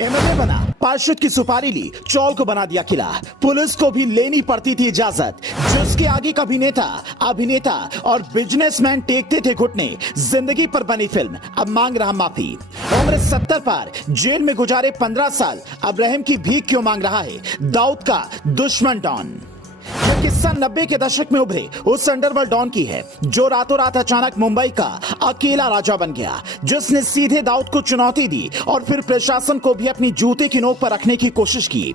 MLA बना, पार्षद की सुपारी ली, चौल को बना दिया किला। पुलिस को भी लेनी पड़ती थी इजाजत। जिसके आगे कभी नेता, अभिनेता और बिजनेसमैन टेकते थे घुटने। जिंदगी पर बनी फिल्म, अब मांग रहा माफी। उम्र 70 पार, जेल में गुजारे 15 साल, अब रहम की भीख क्यों मांग रहा है दाऊद का दुश्मन डॉन। यह किस्सा 90 के दशक में उभरे उस अंडरवर्ल्ड डॉन की है जो रातों रात अचानक मुंबई का अकेला राजा बन गया, जिसने सीधे दाऊद को चुनौती दी और फिर प्रशासन को भी अपनी जूते की नोक पर रखने की कोशिश की,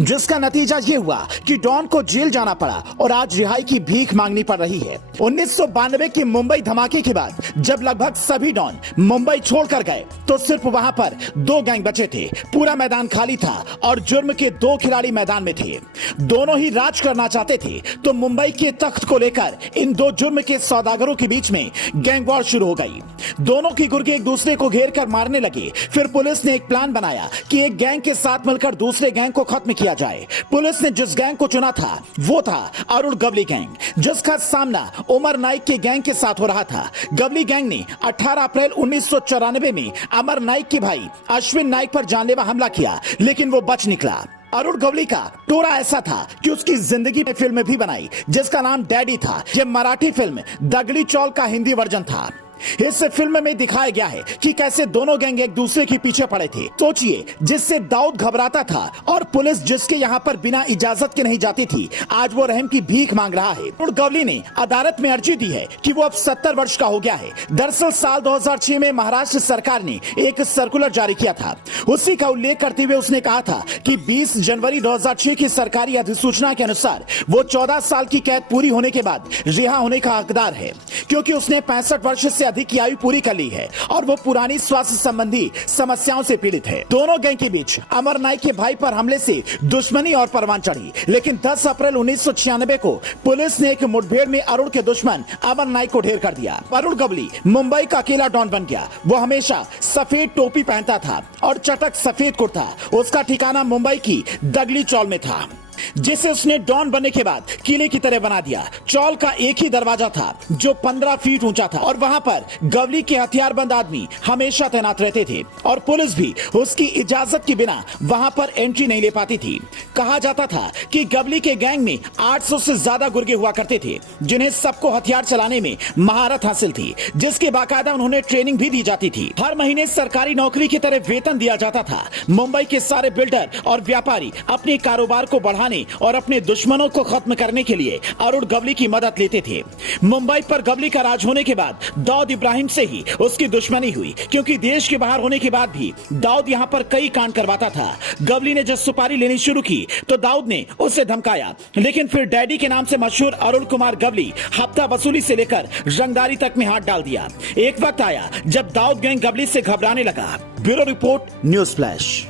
जिसका नतीजा यह हुआ कि डॉन को जेल जाना पड़ा और आज रिहाई की भीख मांगनी पड़ रही है। 1992 के मुंबई धमाके के बाद जब लगभग सभी डॉन मुंबई छोड़कर गए तो सिर्फ वहां पर 2 गैंग बचे थे। पूरा मैदान खाली था और जुर्म के 2 खिलाड़ी मैदान में थे। दोनों ही राज करना चाहते थे, तो मुंबई के तख्त को लेकर इन 2 जुर्म के सौदागरों के बीच में गैंग वॉर शुरू हो गई। दोनों की गुर्गे एक दूसरे को घेर कर मारने लगे। फिर पुलिस ने एक प्लान बनाया कि एक गैंग के साथ मिलकर दूसरे गैंग को खत्म किया जाए। पुलिस ने जिस गैंग को चुना था वो था अरुण गवली गैंग, जिसका सामना उमर नाइक के गैंग के साथ हो रहा था। गवली गैंग ने 18 अप्रैल 1994 में अमर नाइक के भाई अश्विन नाइक पर जानलेवा हमला किया, लेकिन वो बच निकला। अरुण गवली का टोरा ऐसा था कि उसकी जिंदगी में फिल्म भी बनाई जिसका नाम डैडी था। यह मराठी फिल्म दगड़ी चौल का हिंदी वर्जन था। इस फिल्म में दिखाया गया है कि कैसे दोनों गैंग एक दूसरे के पीछे पड़े थे। सोचिए, जिससे दाऊद घबराता था और पुलिस जिसके यहाँ पर बिना इजाजत के नहीं जाती थी, आज वो रहम की भीख मांग रहा है। अरुण गवली ने अदालत में अर्जी दी है कि वो अब 70 वर्ष का हो गया है। दरअसल साल 2006 में महाराष्ट्र सरकार ने एक सर्कुलर जारी किया था। उसी का उल्लेख करते हुए उसने कहा था कि 20 जनवरी 2006 की सरकारी अधिसूचना के अनुसार वो 14 साल की कैद पूरी होने के बाद रिहा होने का हकदार है, क्योंकि उसने 65 वर्ष से अधिक की आयु पूरी कर ली है और वो पुरानी स्वास्थ्य संबंधी समस्याओं से पीड़ित है। दोनों गैंग के बीच अमर नाइक के भाई पर हमले से दुश्मनी और परवान चढ़ी, लेकिन 10 अप्रैल 1996 को पुलिस ने एक मुठभेड़ में अरुण के दुश्मन अमर नाइक को ढेर कर दिया। अरुण गवली मुंबई का अकेला डॉन बन गया। वो हमेशा सफेद टोपी पहनता था और चटक सफेद कुर्ता। उसका ठिकाना मुंबई की दगड़ी चौल में था, जिसे उसने डॉन बनने के बाद किले की तरह बना दिया। चौल का एक ही दरवाजा था जो 15 फीट ऊंचा था और वहां पर गवली के हथियारबंद आदमी हमेशा तैनात रहते थे और पुलिस भी उसकी इजाजत के बिना वहां पर एंट्री नहीं ले पाती थी। कहा जाता था कि गवली के गैंग में 800 से ज्यादा गुर्गे हुआ करते थे, जिन्हें सबको हथियार चलाने में महारत हासिल थी, जिसके बाकायदा उन्होंने ट्रेनिंग भी दी जाती थी। हर महीने सरकारी नौकरी की तरह वेतन दिया जाता था। मुंबई के सारे बिल्डर और व्यापारी अपने कारोबार को बढ़ाने और अपने दुश्मनों को खत्म करने के लिए अरुण गवली की मदद लेते थे। मुंबई पर गवली का राज होने के बाद दाऊद इब्राहिम से ही उसकी दुश्मनी हुई, क्योंकि देश के बाहर होने के बाद भी दाऊद यहां पर कई कांड करवाता था। गवली ने जब सुपारी लेनी शुरू की तो दाऊद ने उसे धमकाया, लेकिन फिर डैडी के नाम से मशहूर अरुण कुमार गवली हफ्ता वसूली से लेकर रंगदारी तक में हाथ डाल दिया। एक वक्त आया जब दाऊद गैंग गवली से घबराने लगा। Bureau report, news flash.